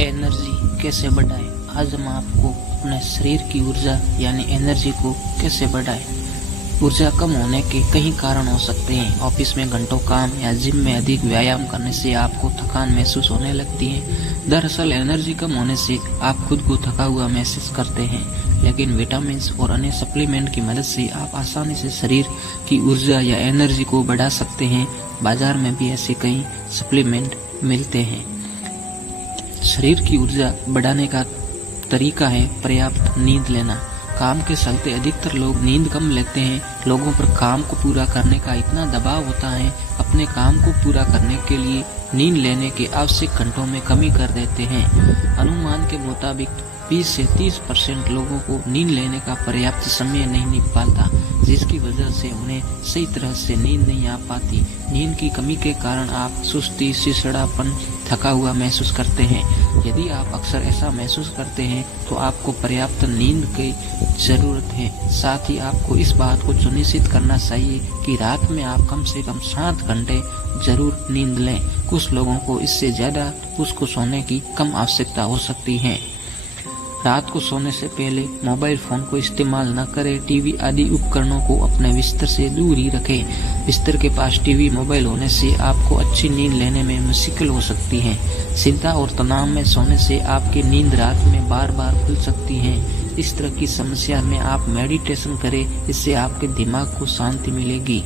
Energy कैसे बढ़ाएं। आज हम आपको अपने शरीर की ऊर्जा यानी एनर्जी को कैसे बढ़ाएं। ऊर्जा कम होने के कई कारण हो सकते हैं। ऑफिस में घंटों काम या जिम में अधिक व्यायाम करने से आपको थकान महसूस होने लगती है। दरअसल एनर्जी कम होने से आप खुद को थका हुआ महसूस करते हैं, लेकिन विटामिन और अन्य सप्लीमेंट की मदद से आप आसानी से शरीर की ऊर्जा या एनर्जी को बढ़ा सकते हैं। बाजार में भी ऐसे कई सप्लीमेंट मिलते हैं। शरीर की ऊर्जा बढ़ाने का तरीका है पर्याप्त नींद लेना। काम के चलते अधिकतर लोग नींद कम लेते हैं। लोगों पर काम को पूरा करने का इतना दबाव होता है, अपने काम को पूरा करने के लिए नींद लेने के आवश्यक घंटों में कमी कर देते हैं। अनुमान के मुताबिक 20 से 30% लोगों को नींद लेने का पर्याप्त समय नहीं मिल पाता, जिसकी वजह से उन्हें सही तरह से नींद नहीं आ पाती। नींद की कमी के कारण आप सुस्ती, चिड़चिड़ापन, थका हुआ महसूस करते हैं। यदि आप अक्सर ऐसा महसूस करते हैं तो आपको पर्याप्त नींद की जरूरत है। साथ ही आपको इस बात को सुनिश्चित करना चाहिए कि रात में आप कम से कम 7 घंटे जरूर नींद लें। कुछ लोगों को इससे ज्यादा उसको सोने की कम आवश्यकता हो सकती है। रात को सोने से पहले मोबाइल फोन को इस्तेमाल न करें। टीवी आदि उपकरणों को अपने बिस्तर से दूर ही रखें। बिस्तर के पास टीवी, मोबाइल होने से आपको अच्छी नींद लेने में मुश्किल हो सकती है। चिंता और तनाव में सोने से आपकी नींद रात में बार बार खुल सकती है। इस तरह की समस्या में आप मेडिटेशन करें, इससे आपके दिमाग को शांति मिलेगी।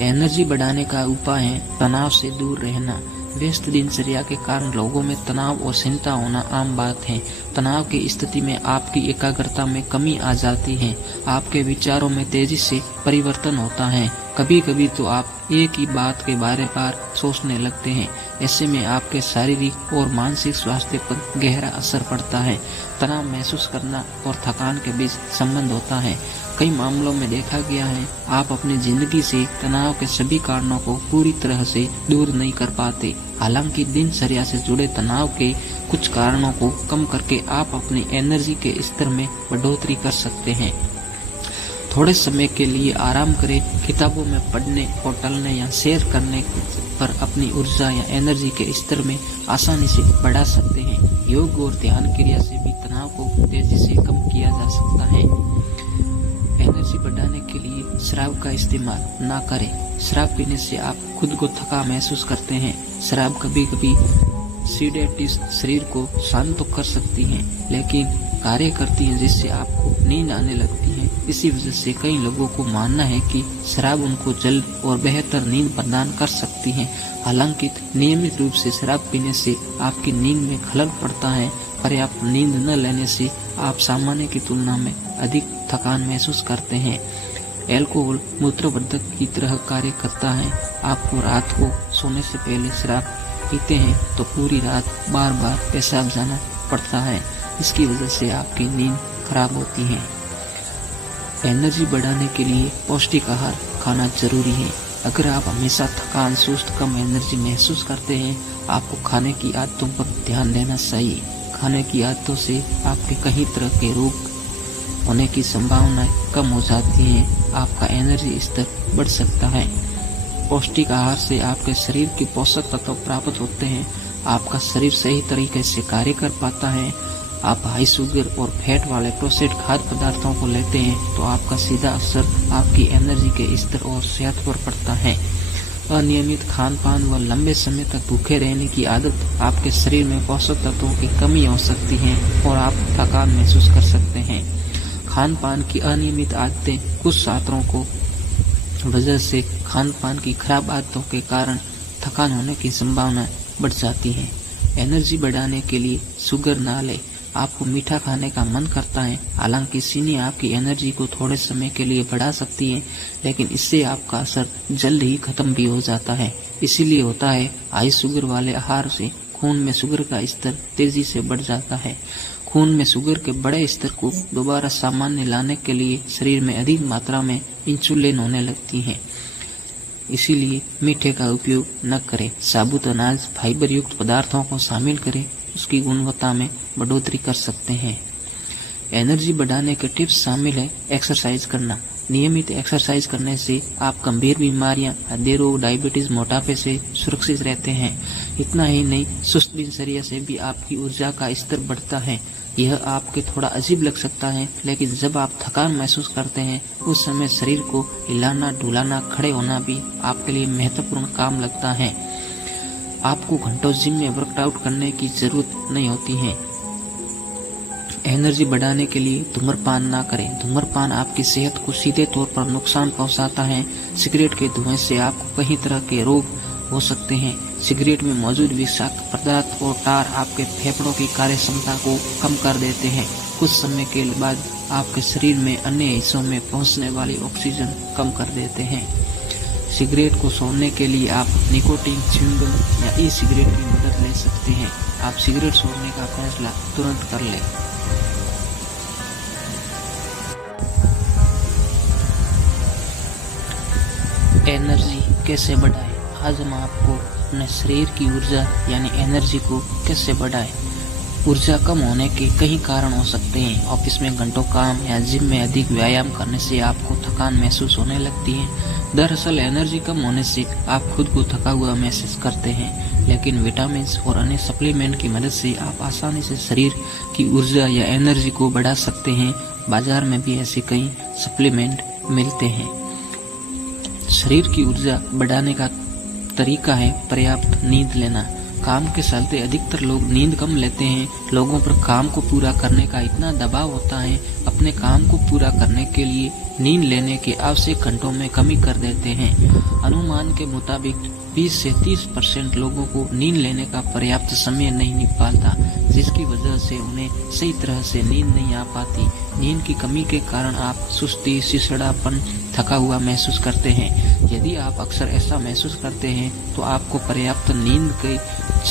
एनर्जी बढ़ाने का उपाय है तनाव से दूर रहना। व्यस्त दिनचर्या के कारण लोगों में तनाव और चिंता होना आम बात है। तनाव की स्थिति में आपकी एकाग्रता में कमी आ जाती है। आपके विचारों में तेजी से परिवर्तन होता है। कभी कभी तो आप एक ही बात के बार सोचने लगते हैं। ऐसे में आपके शारीरिक और मानसिक स्वास्थ्य पर गहरा असर पड़ता है। तनाव महसूस करना और थकान के बीच संबंध होता है। कई मामलों में देखा गया है आप अपनी जिंदगी से तनाव के सभी कारणों को पूरी तरह से दूर नहीं कर पाते। हालांकि दिनचर्या से जुड़े तनाव के कुछ कारणों को कम करके आप अपनी एनर्जी के स्तर में बढ़ोतरी कर सकते हैं। थोड़े समय के लिए आराम करें। किताबों में पढ़ने और टहलने या सैर करने पर अपनी ऊर्जा या एनर्जी के स्तर में आसानी से बढ़ा सकते हैं। योग और ध्यान क्रिया से भी तनाव को तेजी से कम किया जा सकता है। एनर्जी बढ़ाने के लिए शराब का इस्तेमाल ना करें। शराब पीने से आप खुद को थका महसूस करते हैं। शराब कभी कभी सीडेटिव शरीर को शांत तो कर सकती है, लेकिन कार्य करती है जिससे आपको नींद आने लगती है। इसी वजह से कई लोगों को मानना है कि शराब उनको जल्द और बेहतर नींद प्रदान कर सकती है। हालांकि नियमित रूप से शराब पीने से आपकी नींद में खलल पड़ता है। पर्याप्त नींद न लेने से आप सामान्य की तुलना में अधिक थकान महसूस करते हैं। अल्कोहल मूत्रवर्धक की तरह कार्य करता है। आपको रात को सोने से पहले शराब पीते हैं तो पूरी रात बार बार पेशाब जाना पड़ता है। इसकी वजह से आपकी नींद खराब होती है। एनर्जी बढ़ाने के लिए पौष्टिक आहार खाना जरूरी है। अगर आप हमेशा थकान, सुस्त, कम एनर्जी महसूस करते हैं, आपको खाने की आदतों पर ध्यान देना चाहिए। खाने की आदतों से आपके कई तरह के रोग होने की संभावनाएं कम हो जाती हैं। आपका एनर्जी स्तर बढ़ सकता है। पौष्टिक आहार से आपके शरीर के पोषक तत्व प्राप्त होते हैं। आपका शरीर सही तरीके से कार्य कर पाता है। आप हाई शुगर और फैट वाले प्रोसेस्ड खाद्य पदार्थों को लेते हैं तो आपका सीधा असर आपकी एनर्जी के स्तर और सेहत पर पड़ता है। अनियमित खान पान व लंबे समय तक भूखे रहने की आदत आपके शरीर में पोषक तत्वों की कमी हो सकती है और आप थकान महसूस कर सकते हैं। खान पान की अनियमित आदतें कुछ छात्रों को वजह से खान पान की खराब आदतों के कारण थकान होने की संभावना बढ़ जाती है। एनर्जी बढ़ाने के लिए शुगर ना लें। आपको मीठा खाने का मन करता है। हालांकि चीनी आपकी एनर्जी को थोड़े समय के लिए बढ़ा सकती है, लेकिन इससे आपका असर जल्द ही खत्म भी हो जाता है। इसीलिए होता है हाई शुगर वाले आहार से खून में शुगर का स्तर तेजी से बढ़ जाता है। खून में शुगर के बड़े स्तर को दोबारा सामान्य लाने के लिए शरीर में अधिक मात्रा में इंसुलिन होने लगती है। इसीलिए मीठे का उपयोग न करें। साबुत अनाज, फाइबर युक्त पदार्थों को शामिल करें, उसकी गुणवत्ता में बढ़ोतरी कर सकते हैं। एनर्जी बढ़ाने के टिप्स शामिल है एक्सरसाइज करना। नियमित एक्सरसाइज करने से आप गंभीर बीमारियां, हृदय रोग, डायबिटीज, मोटापे से सुरक्षित रहते हैं। इतना ही नहीं, सुस्त दिनचर्या से भी आपकी ऊर्जा का स्तर बढ़ता है। यह आपके थोड़ा अजीब लग सकता है, लेकिन जब आप थकान महसूस करते हैं उस समय शरीर को हिलाना, डुलाना, खड़े होना भी आपके लिए महत्वपूर्ण काम लगता है। आपको घंटों जिम में वर्कआउट करने की जरूरत नहीं होती है। एनर्जी बढ़ाने के लिए धूम्रपान ना करें। धूम्रपान आपकी सेहत को सीधे तौर पर नुकसान पहुंचाता है। सिगरेट के धुएं से आपको कई तरह के रोग हो सकते हैं। सिगरेट में मौजूद विषाक्त पदार्थ और टार आपके फेफड़ों की कार्य क्षमता को कम कर देते हैं। कुछ समय के बाद आपके शरीर में अन्य हिस्सों में पहुंचने वाली ऑक्सीजन कम कर देते हैं। सिगरेट को छोड़ने के लिए आप निकोटीन च्युइंगम या ई सिगरेट की मदद ले सकते हैं। आप सिगरेट छोड़ने का फैसला तुरंत कर लें। एनर्जी कैसे बढ़ाएं? आज हम आपको अपने शरीर की ऊर्जा यानी एनर्जी को कैसे बढ़ाएं। ऊर्जा कम होने के कई कारण हो सकते हैं। ऑफिस में घंटों काम या जिम में अधिक व्यायाम करने से आपको थकान महसूस होने लगती है। दरअसल एनर्जी कम होने से आप खुद को थका हुआ महसूस करते हैं, लेकिन विटामिन और अन्य सप्लीमेंट की मदद से आप आसानी से शरीर की ऊर्जा या एनर्जी को बढ़ा सकते हैं। बाजार में भी ऐसे कई सप्लीमेंट मिलते हैं। शरीर की ऊर्जा बढ़ाने का तरीका है पर्याप्त नींद लेना। काम के चलते अधिकतर लोग नींद कम लेते हैं। लोगों पर काम को पूरा करने का इतना दबाव होता है, अपने काम को पूरा करने के लिए नींद लेने के आवश्यक घंटों में कमी कर देते हैं। अनुमान के मुताबिक 20 से 30% लोगों को नींद लेने का पर्याप्त समय नहीं मिल पाता, जिसकी वजह से उन्हें सही तरह से नींद नहीं आ पाती। नींद की कमी के कारण आप सुस्ती, चिड़चिड़ापन, थका हुआ महसूस करते हैं। यदि आप अक्सर ऐसा महसूस करते हैं तो आपको पर्याप्त नींद की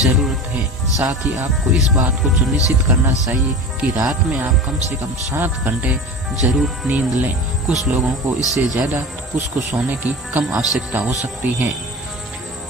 जरूरत है। साथ ही आपको इस बात को सुनिश्चित करना चाहिए कि रात में आप कम से कम 7 घंटे जरूर नींद लें। कुछ लोगों को इससे ज्यादा, कुछ को सोने की कम आवश्यकता हो सकती है।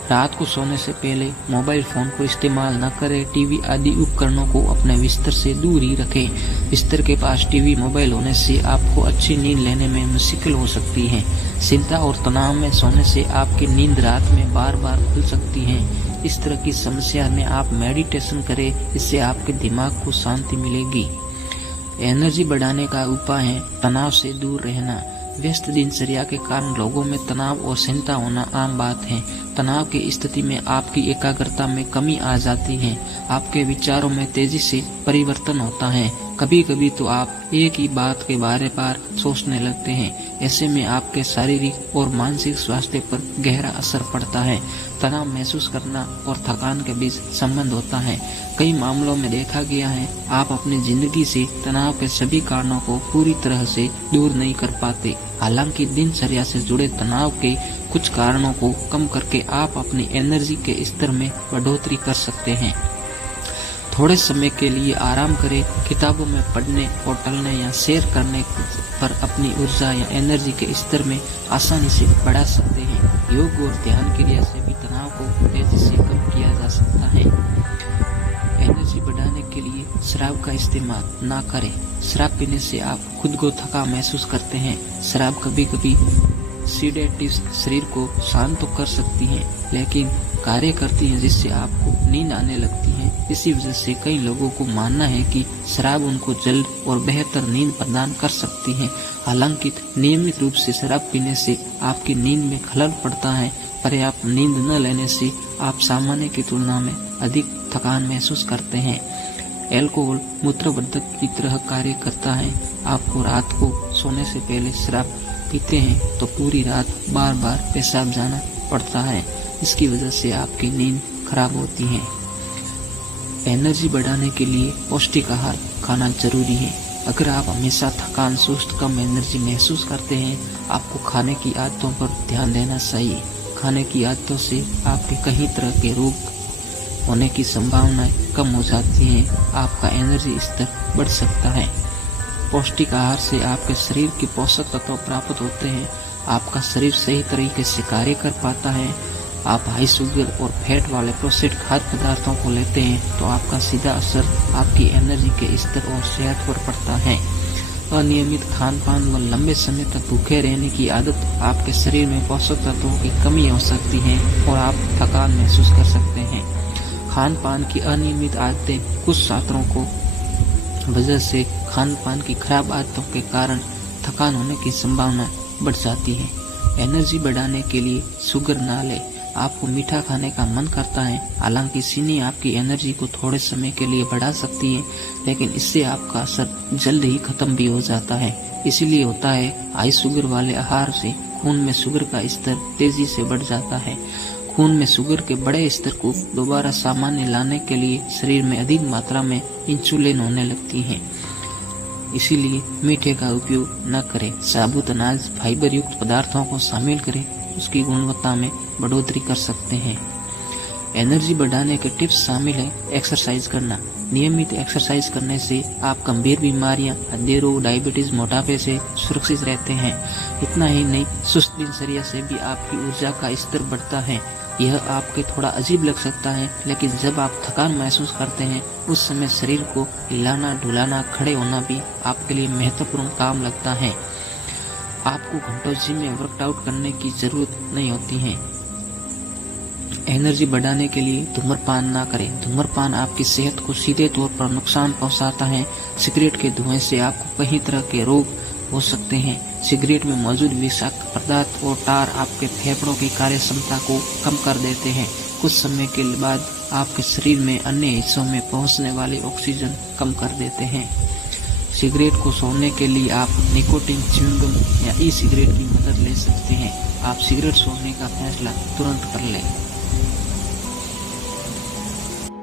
रात को सोने से पहले मोबाइल फोन को इस्तेमाल न करें। टीवी आदि उपकरणों को अपने बिस्तर से दूर ही रखें। बिस्तर के पास टीवी, मोबाइल होने से आपको अच्छी नींद लेने में मुश्किल हो सकती है। चिंता और तनाव में सोने से आपकी नींद रात में बार बार खुल सकती है। इस तरह की समस्या में आप मेडिटेशन करें, इससे आपके दिमाग को शांति मिलेगी। एनर्जी बढ़ाने का उपाय है तनाव से दूर रहना। व्यस्त दिनचर्या के कारण लोगों में तनाव और चिंता होना आम बात है। तनाव की स्थिति में आपकी एकाग्रता में कमी आ जाती है। आपके विचारों में तेजी से परिवर्तन होता है। कभी कभी तो आप एक ही बात के बारे बार सोचने लगते हैं। ऐसे में आपके शारीरिक और मानसिक स्वास्थ्य पर गहरा असर पड़ता है। तनाव महसूस करना और थकान के बीच संबंध होता है। कई मामलों में देखा गया है आप अपनी जिंदगी से तनाव के सभी कारणों को पूरी तरह से दूर नहीं कर पाते। हालांकि दिनचर्या से जुड़े तनाव के कुछ कारणों को कम करके आप अपनी एनर्जी के स्तर में बढ़ोतरी कर सकते हैं। थोड़े समय के लिए आराम करें। किताबों में पढ़ने और टहलने या सैर करने पर अपनी ऊर्जा या एनर्जी के स्तर में आसानी से बढ़ा सकते हैं। योग और ध्यान क्रिया से भी तनाव को तेजी से कम किया जा सकता है। एनर्जी बढ़ाने के लिए शराब का इस्तेमाल ना करें। शराब पीने से आप खुद को थका महसूस करते हैं। शराब कभी कभी सीडेटिव्स शरीर को शांत तो कर सकती है, लेकिन कार्य करती है जिससे आपको नींद आने लगती है। इसी वजह से कई लोगों को मानना है कि शराब उनको जल्द और बेहतर नींद प्रदान कर सकती है। हालांकि नियमित रूप से शराब पीने से आपकी नींद में खलल पड़ता है। पर्याप्त नींद न लेने से आप सामान्य की तुलना में अधिक थकान महसूस करते हैं। अल्कोहल मूत्रवर्धक की तरह कार्य करता है। आपको रात को सोने से पहले शराब पीते हैं तो पूरी रात बार बार पेशाब जाना पड़ता है। इसकी वजह से आपकी नींद खराब होती है। एनर्जी बढ़ाने के लिए पौष्टिक आहार खाना जरूरी है। अगर आप हमेशा थकान, सुस्त, कम एनर्जी महसूस करते हैं, आपको खाने की आदतों पर ध्यान देना चाहिए। खाने की आदतों से आपके कई तरह के रोग होने की संभावनाएं कम हो जाती हैं। आपका एनर्जी स्तर बढ़ सकता है। पौष्टिक आहार से आपके शरीर के पोषक तत्व प्राप्त होते हैं। आपका शरीर सही तरीके से कार्य कर पाता है। आप हाई शुगर और फैट वाले प्रोसेस्ड खाद्य पदार्थों को लेते हैं तो आपका सीधा असर आपकी एनर्जी के स्तर और सेहत पर पड़ता है। अनियमित खान पान व लंबे समय तक भूखे रहने की आदत आपके शरीर में पोषक तत्वों की कमी हो सकती है और आप थकान महसूस कर सकते हैं। खान पान की अनियमित आदतें कुछ छात्रों को वजह से खान पान की खराब आदतों के कारण थकान होने की संभावना बढ़ जाती है। एनर्जी बढ़ाने के लिए शुगर ना लें। आपको मीठा खाने का मन करता है, हालांकि चीनी आपकी एनर्जी को थोड़े समय के लिए बढ़ा सकती है, लेकिन इससे आपका असर जल्द ही खत्म भी हो जाता है। इसीलिए होता है हाई शुगर वाले आहार से खून में शुगर का स्तर तेजी से बढ़ जाता है। खून में शुगर के बड़े स्तर को दोबारा सामान्य लाने के लिए शरीर में अधिक मात्रा में इंसुलिन होने लगती है। इसीलिए मीठे का उपयोग न करें। साबुत अनाज फाइबर युक्त पदार्थों को शामिल करें, उसकी गुणवत्ता में बढ़ोतरी कर सकते हैं। एनर्जी बढ़ाने के टिप्स शामिल है एक्सरसाइज करना। नियमित एक्सरसाइज करने से आप गंभीर बीमारियां, हृदय रोग, डायबिटीज, मोटापे से सुरक्षित रहते हैं। इतना ही नहीं, सुस्त दिनचर्या से भी आपकी ऊर्जा का स्तर बढ़ता है। यह आपके थोड़ा अजीब लग सकता है, लेकिन जब आप थकान महसूस करते हैं उस समय शरीर को हिलाना, डुलाना, खड़े होना भी आपके लिए महत्वपूर्ण काम लगता है। आपको घंटों जिम में वर्कआउट करने की जरूरत नहीं होती है। एनर्जी बढ़ाने के लिए धूम्रपान ना करें। धूम्रपान आपकी सेहत को सीधे तौर पर नुकसान पहुंचाता है। सिगरेट के धुएं से आपको कई तरह के रोग हो सकते हैं। सिगरेट में मौजूद विषाक्त पदार्थ और टार आपके फेफड़ों की कार्य क्षमता को कम कर देते हैं। कुछ समय के बाद आपके शरीर में अन्य हिस्सों में पहुंचने वाली ऑक्सीजन कम कर देते हैं। सिगरेट को छोड़ने के लिए आप निकोटीन च्युइंगम या ई सिगरेट की मदद ले सकते हैं। आप सिगरेट छोड़ने का फैसला तुरंत कर लें।